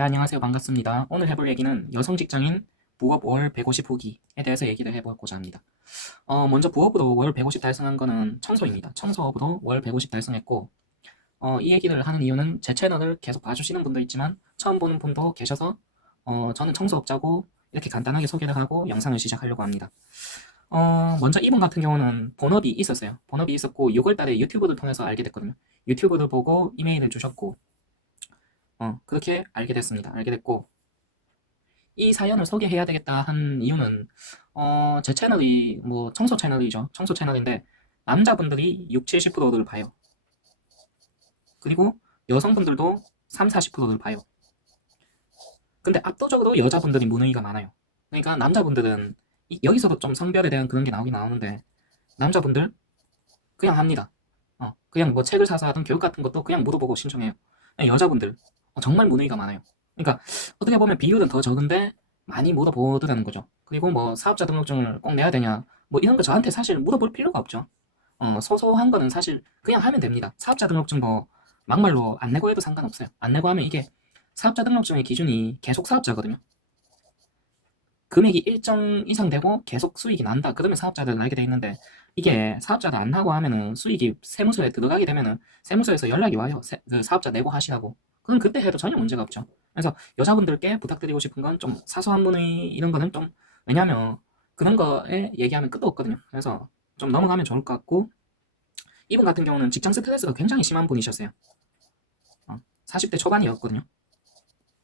네, 안녕하세요. 반갑습니다. 오늘 해볼 얘기는 여성 직장인 부업 월 150 후기에 대해서 얘기를 해보고자 합니다. 먼저 부업으로 월 150 달성한 거는 청소입니다. 청소업으로 월 150 달성했고, 이 얘기를 하는 이유는 제 채널을 계속 봐주시는 분도 있지만 처음 보는 분도 계셔서 저는 청소업자고 이렇게 간단하게 소개를 하고 영상을 시작하려고 합니다. 먼저 이분 같은 경우는 본업이 있었어요. 본업이 있었고 6월 달에 유튜브를 통해서 알게 됐거든요. 유튜브를 보고 이메일을 주셨고, 그렇게 알게 됐습니다. 알게 됐고, 이 사연을 소개해야 되겠다 한 이유는, 제 채널이 뭐 청소 채널이죠. 청소 채널인데, 남자분들이 6, 70%를 봐요. 그리고 여성분들도 3, 40%를 봐요. 근데 압도적으로 여자분들이 문의가 많아요. 그러니까 남자분들은, 여기서도 좀 성별에 대한 그런 게 나오긴 나오는데, 남자분들 그냥 합니다. 그냥 뭐 책을 사서 하든 교육 같은 것도 그냥 물어보고 신청해요. 여자분들, 정말 문의가 많아요. 그러니까 어떻게 보면 비율은 더 적은데 많이 물어보더라는 거죠. 그리고 뭐 사업자 등록증을 꼭 내야 되냐, 뭐 이런 거 저한테 사실 물어볼 필요가 없죠. 소소한 거는 사실 그냥 하면 됩니다. 사업자 등록증 뭐 막말로 안 내고 해도 상관없어요. 안 내고 하면 이게 사업자 등록증의 기준이 계속 사업자거든요. 금액이 일정 이상 되고 계속 수익이 난다. 그러면 사업자들은 알게 돼 있는데, 이게 사업자도 안 하고 하면은 수익이 세무서에 들어가게 되면은 세무서에서 연락이 와요. 그 사업자 내고 하시라고. 그럼 그때 해도 전혀 문제가 없죠. 그래서 여자분들께 부탁드리고 싶은 건 좀 사소한 문의 이런 거는 좀, 왜냐하면 그런 거에 얘기하면 끝도 없거든요. 그래서 좀 넘어가면 좋을 것 같고, 이분 같은 경우는 직장 스트레스가 굉장히 심한 분이셨어요. 40대 초반이었거든요.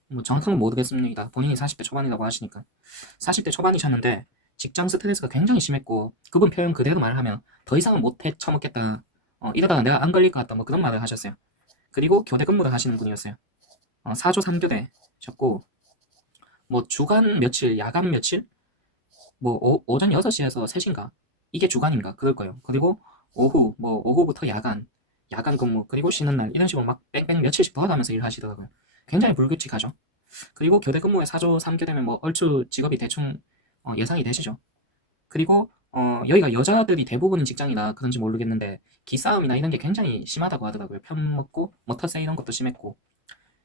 뭐 정확한 건 모르겠습니다. 본인이 40대 초반이라고 하시니까. 40대 초반이셨는데 직장 스트레스가 굉장히 심했고, 그분 표현 그대로 말하면 더 이상은 못 헤쳐먹겠다. 이러다가 내가 안 걸릴 것 같다. 뭐 그런 말을 하셨어요. 그리고 교대 근무를 하시는 분이었어요. 4조 3교대셨고, 뭐 주간 며칠, 야간 며칠, 뭐 오전 6시에서 3시인가? 이게 주간인가? 그럴 거예요. 그리고 오후, 뭐 오후부터 야간 근무, 그리고 쉬는 날, 이런 식으로 막 뺑뺑 며칠씩 돌아가면서 일하시더라고요. 굉장히 불규칙하죠. 그리고 교대 근무에 4조 3교대면 뭐 얼추 직업이 대충 예상이 되시죠. 그리고 여기가 여자들이 대부분인 직장이라 그런지 모르겠는데 기싸움이나 이런 게 굉장히 심하다고 하더라고요. 편먹고 머터세 이런 것도 심했고.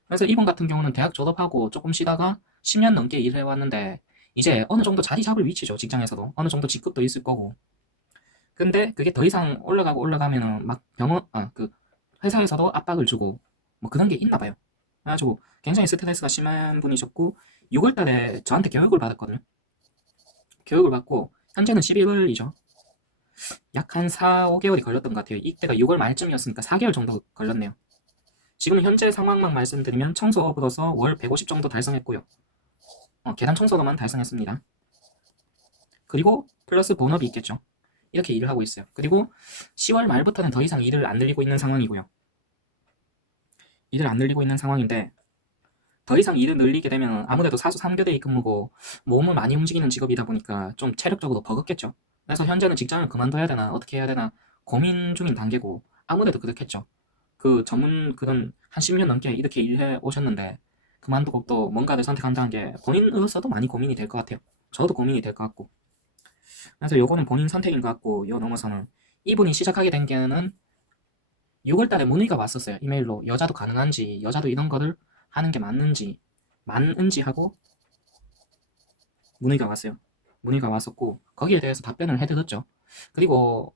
그래서 이분 같은 경우는 대학 졸업하고 조금 쉬다가 10년 넘게 일해왔는데 이제 어느 정도 자리 잡을 위치죠. 직장에서도 어느 정도 직급도 있을 거고. 근데 그게 더 이상 올라가고 올라가면은 막 그 회사에서도 압박을 주고 뭐 그런 게 있나 봐요. 그래가지고 굉장히 스트레스가 심한 분이셨고, 6월 달에 저한테 교육을 받았거든요. 교육을 받고 현재는 11월이죠. 약 한 4, 5개월이 걸렸던 것 같아요. 이때가 6월 말쯤이었으니까 4개월 정도 걸렸네요. 지금 현재 상황만 말씀드리면 청소업으로서 월 150 정도 달성했고요. 계단 청소로만 달성했습니다. 그리고 플러스 본업이 있겠죠. 이렇게 일을 하고 있어요. 그리고 10월 말부터는 더 이상 일을 안 늘리고 있는 상황이고요. 일을 안 늘리고 있는 상황인데, 더 이상 일을 늘리게 되면 아무래도 사수 3교대 근무고 몸을 많이 움직이는 직업이다 보니까 좀 체력적으로 버겁겠죠. 그래서 현재는 직장을 그만둬야 되나 어떻게 해야 되나 고민 중인 단계고, 아무래도 그렇겠죠. 그 전문 그런 한 10년 넘게 이렇게 일해 오셨는데 그만두고 또 뭔가를 선택한다는 게 본인으로서도 많이 고민이 될 것 같아요. 저도 고민이 될 것 같고. 그래서 요거는 본인 선택인 것 같고, 요 넘어서는 이분이 시작하게 된 게는 6월 달에 문의가 왔었어요. 이메일로 여자도 가능한지, 여자도 이런 거를 하는 게 맞는지 하고 문의가 왔어요. 문의가 왔었고 거기에 대해서 답변을 해드렸죠. 그리고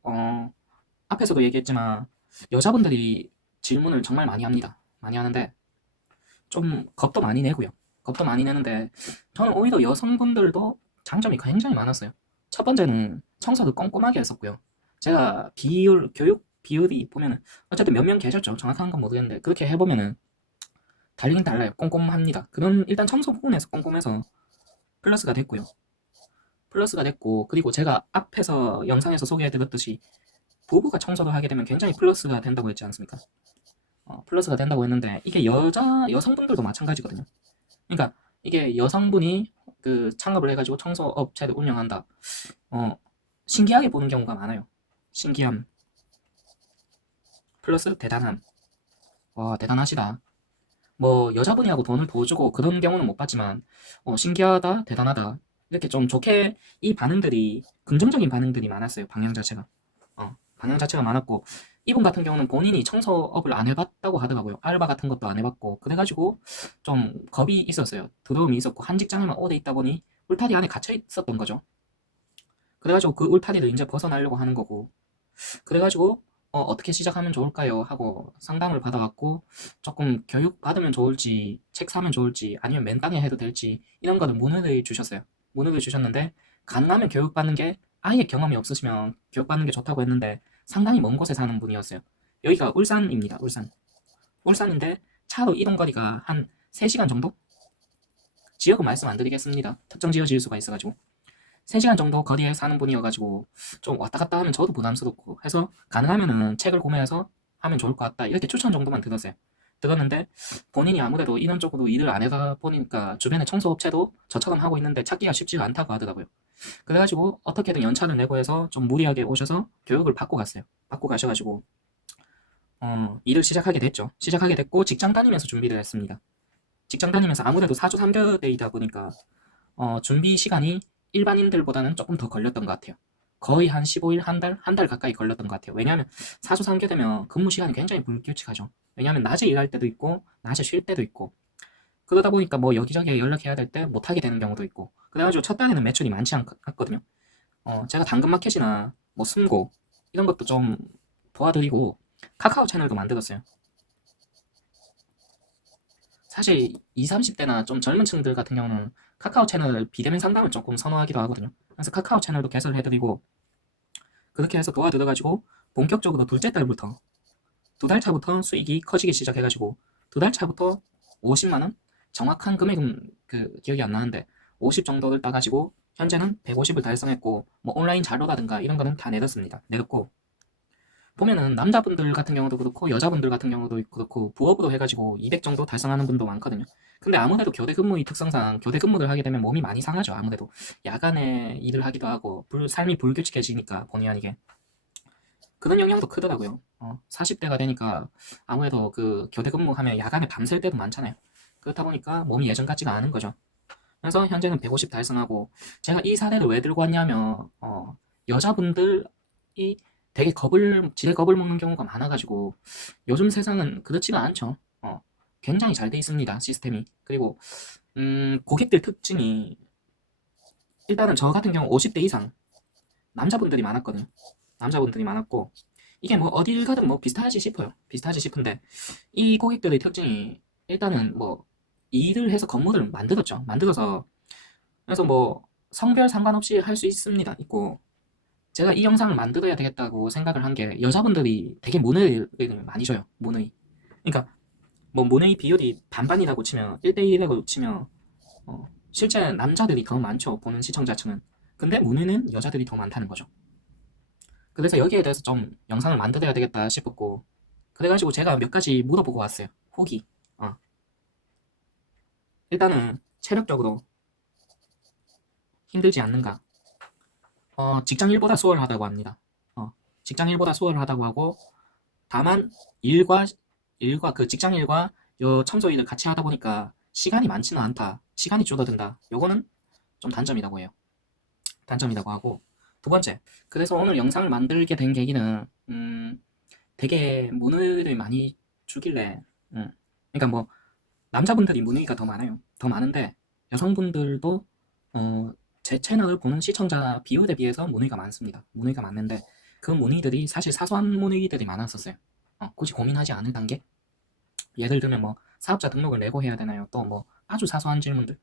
앞에서도 얘기했지만 여자분들이 질문을 정말 많이 합니다. 많이 하는데 좀 겁도 많이 내고요. 겁도 많이 내는데 저는 오히려 여성분들도 장점이 굉장히 많았어요. 첫 번째는 청소를 꼼꼼하게 했었고요. 제가 교육 비율이 보면은 어쨌든 몇 명 계셨죠. 정확한 건 모르겠는데 그렇게 해보면은 달리긴 달라요. 꼼꼼합니다. 그런 일단 청소 부분에서 꼼꼼해서 플러스가 됐고요. 플러스가 됐고, 그리고 제가 앞에서 영상에서 소개해드렸듯이 부부가 청소를 하게 되면 굉장히 플러스가 된다고 했지 않습니까? 플러스가 된다고 했는데 이게 여성분들도 마찬가지거든요. 그러니까 이게 여성분이 그 창업을 해가지고 청소 업체를 운영한다. 신기하게 보는 경우가 많아요. 신기함 플러스 대단함. 와, 대단하시다. 뭐 여자분이라고 돈을 더 주고 그런 경우는 못 봤지만 신기하다, 대단하다, 이렇게 좀 좋게 이 반응들이 긍정적인 반응들이 많았어요. 방향 자체가 많았고, 이분 같은 경우는 본인이 청소업을 안 해봤다고 하더라고요. 알바 같은 것도 안 해봤고. 그래가지고 좀 겁이 있었어요. 두려움이 있었고, 한 직장에만 오래 있다 보니 울타리 안에 갇혀 있었던 거죠. 그래가지고 그 울타리를 이제 벗어나려고 하는 거고. 그래가지고 어떻게 시작하면 좋을까요? 하고 상담을 받아갖고 조금 교육 받으면 좋을지, 책 사면 좋을지, 아니면 맨땅에 해도 될지 이런 거를 문의를 주셨어요. 문의를 주셨는데 가능하면 교육받는 게, 아예 경험이 없으시면 교육받는 게 좋다고 했는데 상당히 먼 곳에 사는 분이었어요. 여기가 울산입니다. 울산. 울산인데 차로 이동 거리가 한 3시간 정도? 지역은 말씀 안 드리겠습니다. 특정 지어질 수가 있어가지고. 3시간 정도 거리에 사는 분이어가지고 좀 왔다 갔다 하면 저도 부담스럽고 해서 가능하면은 책을 구매해서 하면 좋을 것 같다, 이렇게 추천 정도만 들었어요. 들었는데 본인이 아무래도 이런 쪽으로 일을 안 해다 보니까 주변에 청소업체도 저처럼 하고 있는데 찾기가 쉽지가 않다고 하더라고요. 그래가지고 어떻게든 연차를 내고 해서 좀 무리하게 오셔서 교육을 받고 갔어요. 받고 가셔가지고 일을 시작하게 됐죠. 시작하게 됐고 직장 다니면서 준비를 했습니다. 직장 다니면서 아무래도 4주 3교대이다 보니까 준비 시간이 일반인들보다는 조금 더 걸렸던 것 같아요. 거의 한 15일, 한 달 가까이 걸렸던 것 같아요. 왜냐하면 4주 3교 되면 근무 시간이 굉장히 불규칙하죠. 왜냐하면 낮에 일할 때도 있고, 낮에 쉴 때도 있고, 그러다 보니까 뭐 여기저기 연락해야 될 때 못하게 되는 경우도 있고, 그래가지고 첫 달에는 매출이 많지 않거든요. 제가 당근마켓이나 뭐 숨고, 이런 것도 좀 도와드리고, 카카오 채널도 만들었어요. 사실 20, 30대나 좀 젊은 층들 같은 경우는 카카오 채널 비대면 상담을 조금 선호하기도 하거든요. 그래서 카카오 채널도 개설해드리고 그렇게 해서 도와드려가지고 본격적으로 둘째 달부터, 2달 차부터 수익이 커지기 시작해가지고 2달 차부터 50만 원? 정확한 금액은 기억이 안 나는데 50 정도를 따가지고 현재는 150을 달성했고, 뭐 온라인 자료라든가 이런 거는 다 내렸고 보면은 남자분들 같은 경우도 그렇고 여자분들 같은 경우도 그렇고 부업으로 해가지고 200 정도 달성하는 분도 많거든요. 근데 아무래도 교대 근무의 특성상 교대 근무를 하게 되면 몸이 많이 상하죠. 아무래도 야간에 일을 하기도 하고 삶이 불규칙해지니까 본의 아니게 그런 영향도 크더라고요. 40대가 되니까 아무래도 그 교대 근무하면 야간에 밤샐 때도 많잖아요. 그렇다 보니까 몸이 예전 같지가 않은 거죠. 그래서 현재는 150 달성하고, 제가 이 사례를 왜 들고 왔냐면 여자분들이 되게 지레 겁을 먹는 경우가 많아가지고 요즘 세상은 그렇지가 않죠. 굉장히 잘 돼 있습니다, 시스템이. 그리고 고객들 특징이, 일단은 저 같은 경우 50대 이상 남자분들이 많았거든요. 남자분들이 많았고 이게 뭐 어딜 가든 뭐 비슷하지 싶어요. 비슷하지 싶은데 이 고객들의 특징이, 일단은 뭐 일을 해서 건물을 만들었죠. 만들어서, 그래서 뭐 성별 상관없이 할 수 있습니다. 있고, 제가 이 영상을 만들어야 되겠다고 생각을 한 게, 여자분들이 되게 문의를 많이 줘요. 문의. 그러니까 뭐 문의 비율이 반반이라고 치면, 1대1이라고 치면 실제 남자들이 더 많죠. 보는 시청자층은. 근데 문의는 여자들이 더 많다는 거죠. 그래서 여기에 대해서 좀 영상을 만들어야 되겠다 싶었고, 그래가지고 제가 몇 가지 물어보고 왔어요. 후기. 일단은 체력적으로 힘들지 않는가? 직장 일보다 수월하다고 합니다. 직장 일보다 수월하다고 하고, 다만 일과 그 직장 일과 요 청소 일을 같이 하다 보니까 시간이 많지는 않다. 시간이 줄어든다. 요거는 좀 단점이라고 해요. 단점이라고 하고, 두 번째, 그래서 오늘 영상을 만들게 된 계기는 되게 문의를 많이 주길래, 그러니까 뭐 남자분들이 문의가 더 많아요. 더 많은데 여성분들도 제 채널을 보는 시청자 비율에 비해서 문의가 많습니다. 문의가 많은데 그 문의들이 사실 사소한 문의들이 많았었어요. 굳이 고민하지 않을 단계? 예를 들면 뭐 사업자 등록을 내고 해야 되나요? 또 뭐 아주 사소한 질문들.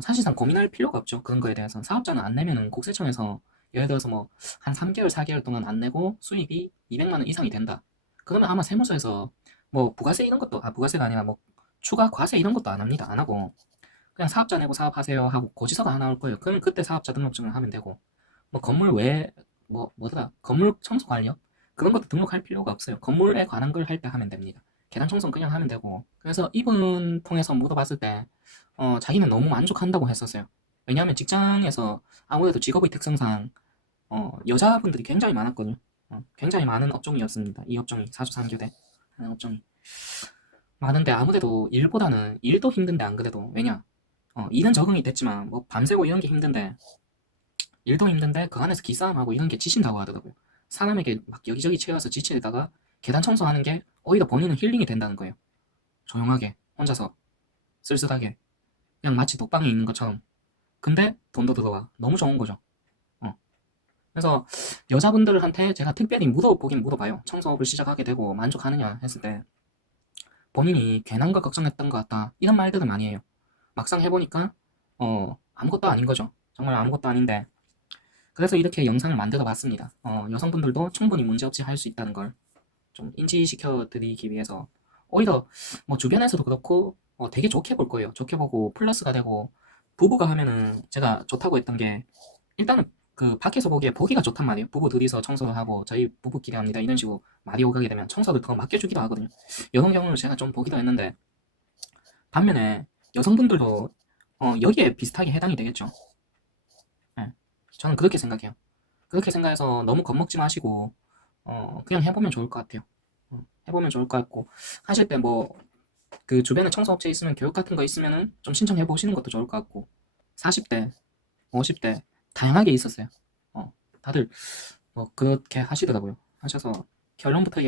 사실상 고민할 필요가 없죠. 그런 거에 대해서는. 사업자는 안 내면은 국세청에서 예를 들어서 뭐 한 3개월, 4개월 동안 안 내고 수입이 200만 원 이상이 된다. 그러면 아마 세무서에서 뭐 부가세 이런 것도, 부가세가 아니라 뭐 추가 과세 이런 것도 안 합니다. 안 하고 그냥 사업자 내고 사업하세요 하고 고지서가 하나 나올 거예요. 그럼 그때 사업자 등록증을 하면 되고, 뭐 건물 외에 뭐더라, 건물 청소 관련 그런 것도 등록할 필요가 없어요. 건물에 관한 걸 할 때 하면 됩니다. 계단 청소는 그냥 하면 되고. 그래서 이분 통해서 물어봤을 때 자기는 너무 만족한다고 했었어요. 왜냐하면 직장에서 아무래도 직업의 특성상 여자분들이 굉장히 많았거든요. 굉장히 많은 업종이었습니다. 이 업종이 사주산교대 하는 업종이 많은데, 아무래도 일보다는 일도 힘든데, 안 그래도. 왜냐, 일은 적응이 됐지만 뭐 밤새고 이런 게 힘든데, 일도 힘든데 그 안에서 기싸움하고 이런 게 지친다고 하더라고요. 사람에게 막 여기저기 채워서 지치다가 계단 청소하는 게 오히려 본인은 힐링이 된다는 거예요. 조용하게 혼자서 쓸쓸하게 그냥 마치 독방에 있는 것처럼. 근데 돈도 들어와. 너무 좋은 거죠. 어. 그래서 여자분들한테 제가 특별히 물어보긴 물어봐요. 청소업을 시작하게 되고 만족하느냐 했을 때 본인이 괜한 걸 걱정했던 것 같다 이런 말들을 많이 해요. 막상 해보니까 아무것도 아닌 거죠. 정말 아무것도 아닌데 그래서 이렇게 영상을 만들어 봤습니다. 여성분들도 충분히 문제없이 할 수 있다는 걸 좀 인지시켜 드리기 위해서 오히려 뭐 주변에서도 그렇고 되게 좋게 볼 거예요. 좋게 보고 플러스가 되고 부부가 하면은 제가 좋다고 했던 게 일단은 그 밖에서 보기에 보기가 좋단 말이에요. 부부 둘이서 청소를 하고 저희 부부끼리 합니다. 이런 식으로 말이 오가게 되면 청소를 더 맡겨주기도 하거든요. 이런 경우를 제가 좀 보기도 했는데 반면에 여성분들도 여기에 비슷하게 해당이 되겠죠. 예, 저는 그렇게 생각해요. 그렇게 생각해서 너무 겁먹지 마시고 그냥 해보면 좋을 것 같아요. 해보면 좋을 것 같고 하실 때 뭐 그 주변에 청소업체 있으면 교육 같은 거 있으면은 좀 신청해 보시는 것도 좋을 것 같고 40대, 50대 다양하게 있었어요. 다들 뭐 그렇게 하시더라고요. 하셔서 결론을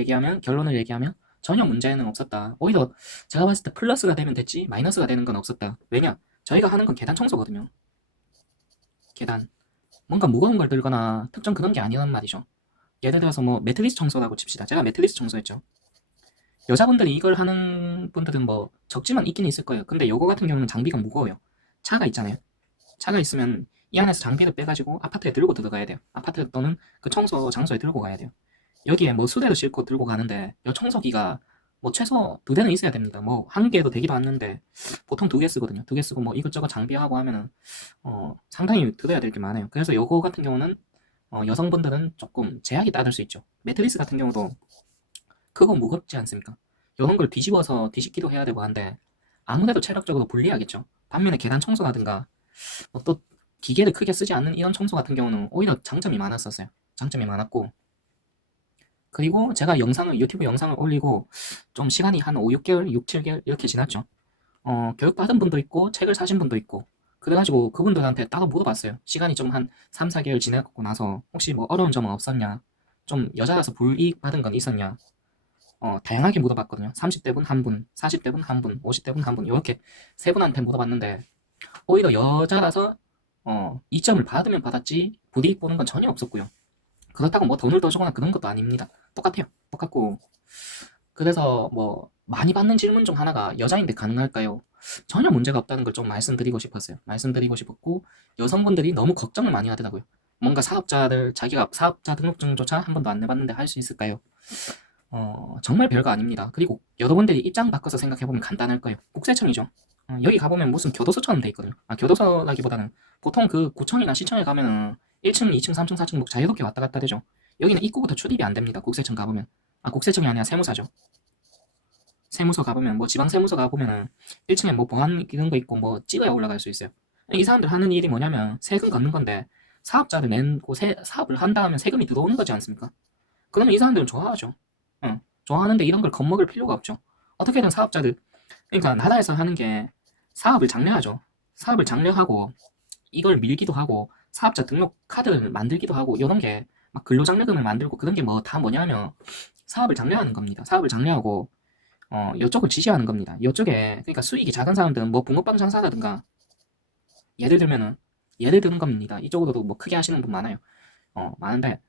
얘기하면 전혀 문제는 없었다. 오히려 제가 봤을 때 플러스가 되면 됐지 마이너스가 되는 건 없었다. 왜냐? 저희가 하는 건 계단 청소거든요. 계단. 뭔가 무거운 걸 들거나 특정 그런 게 아니란 말이죠. 예를 들어서 뭐 매트리스 청소라고 칩시다. 제가 매트리스 청소했죠. 여자분들이 이걸 하는 분들은 뭐 적지만 있긴 있을 거예요. 근데 요거 같은 경우는 장비가 무거워요. 차가 있잖아요. 차가 있으면 이 안에서 장비를 빼가지고 아파트에 들고 들어가야 돼요. 아파트 또는 그 청소 장소에 들고 가야 돼요. 여기에 뭐 수대를 싣고 들고 가는데 이 청소기가 뭐 최소 2대는 있어야 됩니다. 뭐 한 개도 되기도 않는데 보통 2개 쓰거든요. 2개 쓰고 뭐 이것저것 장비하고 하면은 상당히 들어야 될 게 많아요. 그래서 요거 같은 경우는 여성분들은 조금 제약이 따를 수 있죠. 매트리스 같은 경우도 그거 무겁지 않습니까? 이런 걸 뒤집어서 뒤집기도 해야 되고 한데 아무래도 체력적으로 불리하겠죠. 반면에 계단 청소라든가 또 기계를 크게 쓰지 않는 이런 청소 같은 경우는 오히려 장점이 많았었어요. 장점이 많았고 그리고 제가 유튜브 영상을 올리고 좀 시간이 한 5, 6개월, 6, 7개월 이렇게 지났죠. 교육받은 분도 있고 책을 사신 분도 있고 그래가지고 그분들한테 따로 물어봤어요. 시간이 좀 한 3, 4개월 지나고 나서 혹시 뭐 어려운 점은 없었냐? 좀 여자라서 불이익 받은 건 있었냐? 다양하게 물어봤거든요. 30대 분 한 분, 40대 분 한 분, 50대 분 한 분, 이렇게 세 분한테 물어봤는데, 오히려 여자라서, 이점을 받으면 받았지, 불이익 보는 건 전혀 없었고요. 그렇다고 뭐 돈을 더 주거나 그런 것도 아닙니다. 똑같아요. 똑같고. 그래서 뭐, 많이 받는 질문 중 하나가 여자인데 가능할까요? 전혀 문제가 없다는 걸 좀 말씀드리고 싶었어요. 말씀드리고 싶었고, 여성분들이 너무 걱정을 많이 하더라고요. 뭔가 자기가 사업자 등록증조차 한 번도 안 내봤는데 할 수 있을까요? 정말 별거 아닙니다. 그리고 여러분들이 입장 바꿔서 생각해보면 간단할 거예요. 국세청이죠. 여기 가보면 무슨 교도소처럼 돼 있거든요. 교도소라기보다는 보통 그 구청이나 시청에 가면은 1층, 2층, 3층, 4층 뭐 자유롭게 왔다 갔다 되죠. 여기는 입구부터 출입이 안 됩니다. 국세청 가보면. 국세청이 아니라 세무사죠. 세무서 가보면, 뭐 지방세무서 가보면은 1층에 뭐 보안 이런 거 있고 뭐 찍어야 올라갈 수 있어요. 이 사람들 하는 일이 뭐냐면 세금 걷는 건데 사업자를 내고 사업을 한다 하면 세금이 들어오는 거지 않습니까? 그러면 이 사람들은 좋아하죠. 좋아하는데 이런 걸 겁먹을 필요가 없죠. 어떻게든 그러니까 나라에서 하는 게 사업을 장려하죠. 사업을 장려하고 이걸 밀기도 하고 사업자 등록 카드를 만들기도 하고 이런 게 막 근로장려금을 만들고 그런 게 뭐 다 뭐냐면 사업을 장려하는 겁니다. 사업을 장려하고 이쪽을 지지하는 겁니다. 이쪽에 그러니까 수익이 작은 사람들은 뭐 붕어빵 장사라든가 예를 드는 겁니다. 이쪽으로도 뭐 크게 하시는 분 많아요. 많은데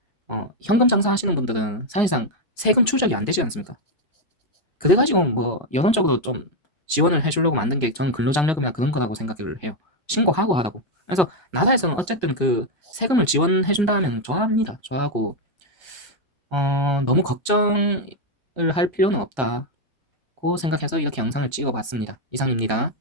현금 장사 하시는 분들은 사실상 세금 추적이 안 되지 않습니까? 그래가지고 뭐 여론적으로 좀 지원을 해주려고 만든 게 저는 근로장려금이나 그런 거라고 생각을 해요. 신고하고 하라고. 그래서 나라에서는 어쨌든 그 세금을 지원해준다 하면 좋아합니다. 좋아하고 너무 걱정을 할 필요는 없다고 생각해서 이렇게 영상을 찍어봤습니다. 이상입니다.